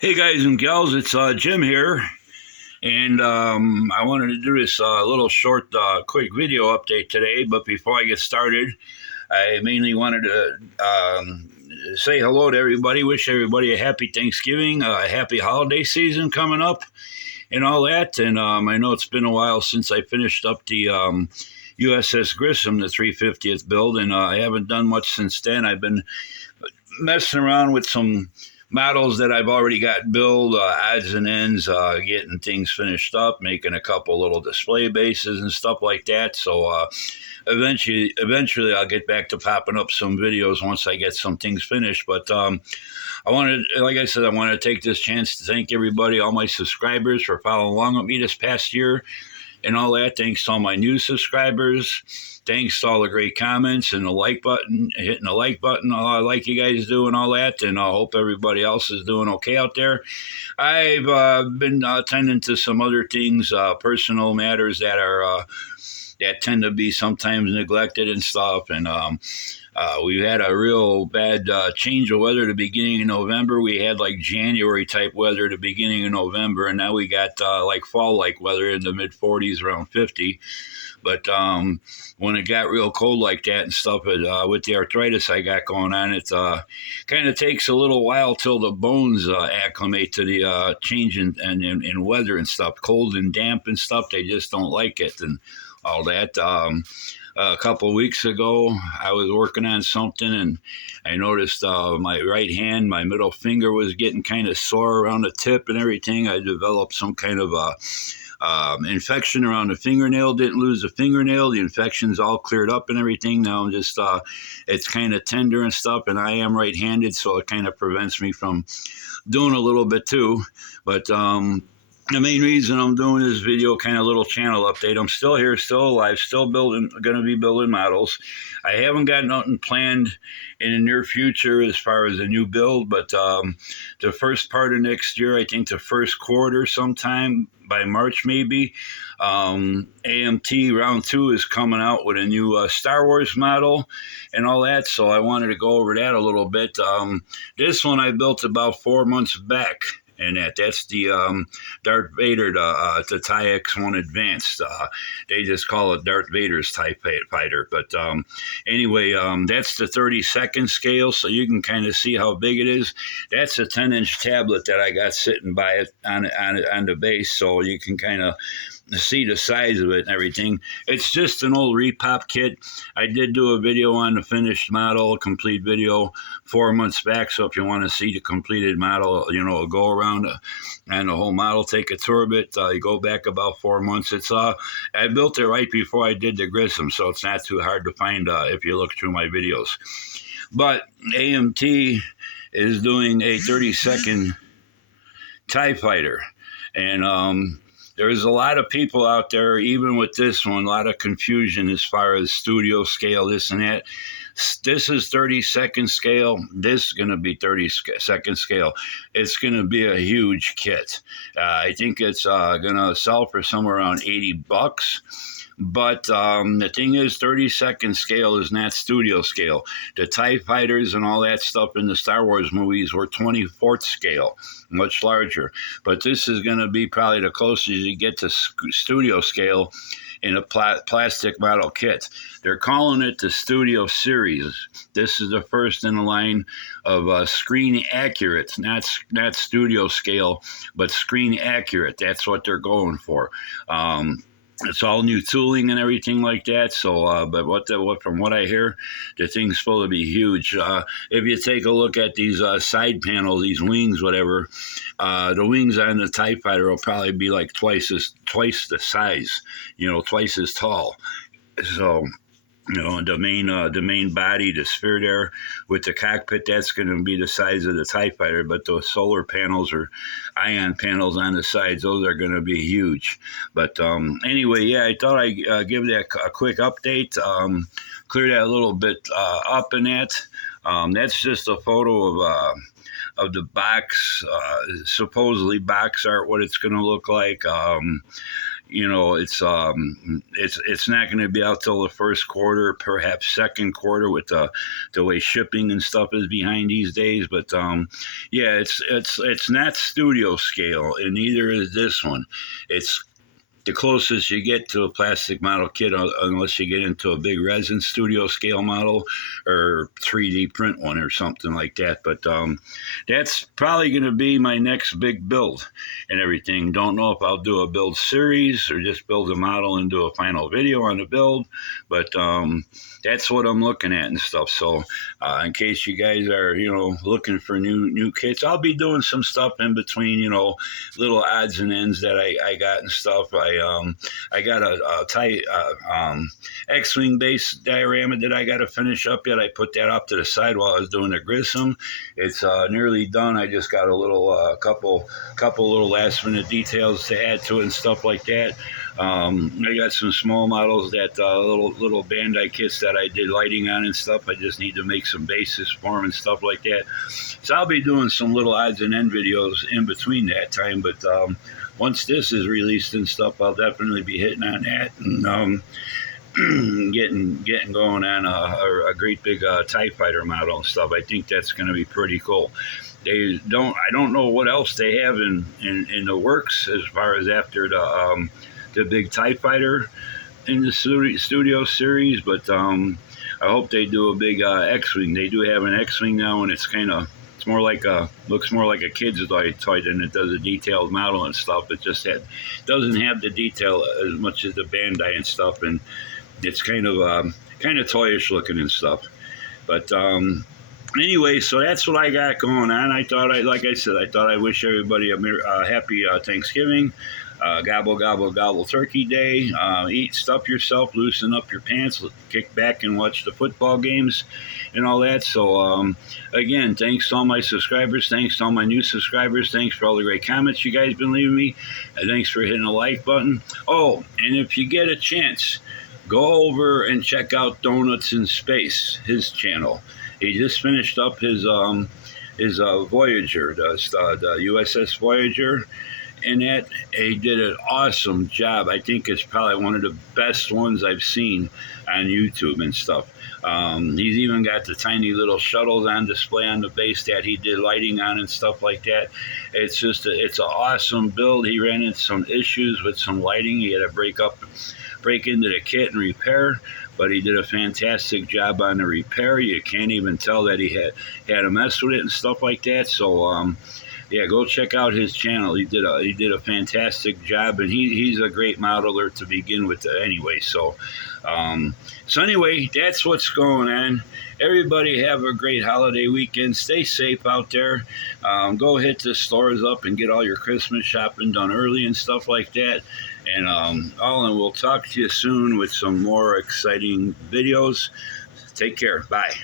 Hey guys and gals, it's Jim here, and I wanted to do this little short, quick video update today. But before I get started, I mainly wanted to say hello to everybody, wish everybody a happy Thanksgiving, a happy holiday season coming up, and all that. And I know it's been a while since I finished up the USS Grissom, the 350th build, and I haven't done much since then. I've been messing around with some models that I've already got built, odds and ends, getting things finished up, making a couple little display bases and stuff like that. So eventually, I'll get back to popping up some videos once I get some things finished. But I wanted, like I said, I want to take this chance to thank everybody, all my subscribers, for following along with me this past year and all that. Thanks to all my new subscribers. Thanks to all the great comments and the like button, hitting the like button. I like you guys doing all that, and I hope everybody else is doing okay out there. I've been attending to some other things, personal matters that are that tend to be sometimes neglected and stuff, and we had a real bad change of weather at the beginning of November. We had like January type weather at the beginning of November, and now we got like fall like weather in the mid 40s, around 50. But when it got real cold like that and stuff, with the arthritis I got going on, it kind of takes a little while till the bones acclimate to the change in weather and stuff. Cold and damp and stuff, they just don't like it and all that. A couple of weeks ago, I was working on something, and I noticed my right hand, my middle finger, was getting kind of sore around the tip and everything. I developed some kind of infection around the fingernail. Didn't lose the fingernail. The infection's all cleared up and everything. Now I'm just, it's kind of tender and stuff, and I am right-handed, so it kind of prevents me from doing a little bit too. But the main reason I'm doing this video, kind of little channel update, I'm still here, still alive, still going to be building models. I haven't got nothing planned in the near future as far as a new build, but the first part of next year, I think the first quarter sometime, by March maybe, AMT Round 2 is coming out with a new Star Wars model and all that, so I wanted to go over that a little bit. This one I built about 4 months back. And that's the Darth Vader, the TIE X1 Advanced. They just call it Darth Vader's TIE Fighter. But anyway, that's the 32nd scale, so you can kind of see how big it is. That's a 10-inch tablet that I got sitting by it on the base, so you can kind of see the size of it and everything. It's just an old repop kit. I did do a video on the finished model, a complete video 4 months back. So if you want to see the completed model, go around and the whole model, take a tour of it. You go back about 4 months. It's I built it right before I did the Grissom, so it's not too hard to find if you look through my videos. But AMT is doing a 32nd TIE Fighter, and there's a lot of people out there, even with this one, a lot of confusion as far as studio scale, this and that. This is 32nd scale. This is going to be 32nd scale. It's going to be a huge kit. I think it's going to sell for somewhere around $80. But the thing is, 32nd scale is not studio scale. The TIE Fighters and all that stuff in the Star Wars movies were 24th scale, much larger. But this is going to be probably the closest you get to studio scale in a plastic model kit. They're calling it the Studio Series. This is the first in the line of screen accurate, not studio scale, but screen accurate. That's what they're going for. It's all new tooling and everything like that. So, but from what I hear, the thing's supposed to be huge. If you take a look at these side panels, these wings, whatever, the wings on the TIE Fighter will probably be like twice the size, twice as tall. So, the main body, the sphere there with the cockpit, that's going to be the size of the TIE Fighter, but those solar panels or ion panels on the sides, those are going to be huge. But anyway, yeah, I thought I'd give that a quick update, clear that a little bit up in that. That's just a photo of the box, supposedly box art, what it's going to look like. it's not going to be out till the first quarter, perhaps second quarter, with the way shipping and stuff is behind these days. But yeah, it's not studio scale, and neither is this one. It's the closest you get to a plastic model kit, unless you get into a big resin studio scale model or 3D print one or something like that. But that's probably going to be my next big build and everything. Don't know if I'll do a build series or just build a model and do a final video on the build, but that's what I'm looking at and stuff. So in case you guys are looking for new kits, I'll be doing some stuff in between, little odds and ends that I got and stuff. I got a tight X-Wing base diorama that I got to finish up yet. I put that off to the side while I was doing the Grissom. It's nearly done. I just got a little couple little last minute details to add to it and stuff like that. I got some small models that little Bandai kits that I did lighting on and stuff. I just need to make some bases for them and stuff like that. So I'll be doing some little odds and end videos in between that time. But once this is released and stuff, I'll definitely be hitting on that and getting going on a great big TIE Fighter model and stuff. I think that's going to be pretty cool. I don't know what else they have in the works as far as after the big TIE Fighter in the studio series, but I hope they do a big X-Wing. They do have an X-Wing now, and it's more like looks more like a kid's toy than it does a detailed model and stuff. It just doesn't have the detail as much as the Bandai and stuff, and it's kind of toyish looking and stuff. But anyway, so that's what I got going on. I thought I'd wish everybody a happy Thanksgiving. Gobble, gobble, gobble turkey day. Eat, stuff yourself, loosen up your pants, kick back and watch the football games and all that. So, again, thanks to all my subscribers. Thanks to all my new subscribers. Thanks for all the great comments you guys been leaving me. And thanks for hitting the like button. Oh, and if you get a chance, go over and check out Donuts in Space, his channel. He just finished up his Voyager, the USS Voyager. And that he did an awesome job. I think it's probably one of the best ones I've seen on YouTube and stuff. He's even got the tiny little shuttles on display on the base that he did lighting on and stuff like that. It's just it's an awesome build. He ran into some issues with some lighting. He had to break into the kit and repair, but he did a fantastic job on the repair. You can't even tell that he had to mess with it and stuff like that. So yeah, go check out his channel. He did a fantastic job, and he's a great modeler to begin with anyway. So anyway, that's what's going on. Everybody have a great holiday weekend. Stay safe out there. Go hit the stores up and get all your Christmas shopping done early and stuff like that. And and we'll talk to you soon with some more exciting videos. Take care. Bye.